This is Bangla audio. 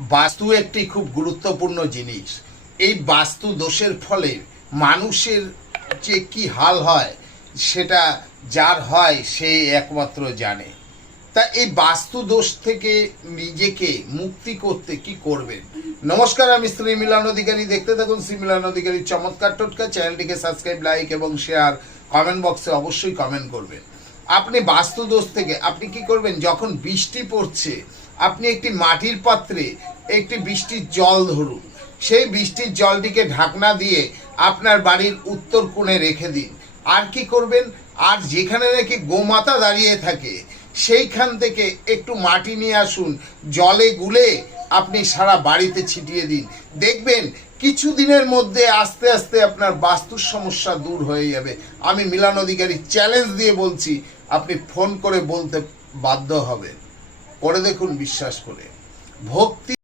বাস্তু একটি খুব গুরুত্বপূর্ণ জিনিস। এই বাস্তু দোষের ফলে মানুষের যে কি হাল হয়, সেটা যার হয় সে একমাত্র জানে। তা এই বাস্তু দোষ থেকে নিজেকে মুক্তি করতে কি করবেন? নমস্কার, আমি শ্রী মিলন অধিকারী। দেখতে থাকুন শ্রী মিলন অধিকারীর চমৎকার টোটকা। চ্যানেলটিকে সাবস্ক্রাইব, লাইক এবং শেয়ার কমেন্ট বক্সে অবশ্যই কমেন্ট করবেন। আপনি বাস্তু দোষ থেকে, আপনি কি করবেন? যখন বৃষ্টি পড়ছে, আপনি একটি মাটির পাত্রে একটি বৃষ্টির জল ধরুন। সেই বৃষ্টির জলটিকে ঢাকনা দিয়ে আপনার বাড়ির উত্তর কোণে রেখে দিন। আর কি করবেন? আর যেখানে নাকি গোমাতা দাঁড়িয়ে থাকে, সেইখান থেকে একটু মাটি নিয়ে আসুন। জলে গুলে আপনি সারা বাড়িতে ছিটিয়ে দিন। দেখবেন কিছু দিনের মধ্যে আস্তে আস্তে আপনার বাস্তুর সমস্যা দূর হয়ে যাবে। আমি মিলান অধিকারী চ্যালেঞ্জ দিয়ে বলছি আপনি ফোন করে বলতে বাধ্য হবেন। করে দেখুন বিশ্বাস করে। ভক্তি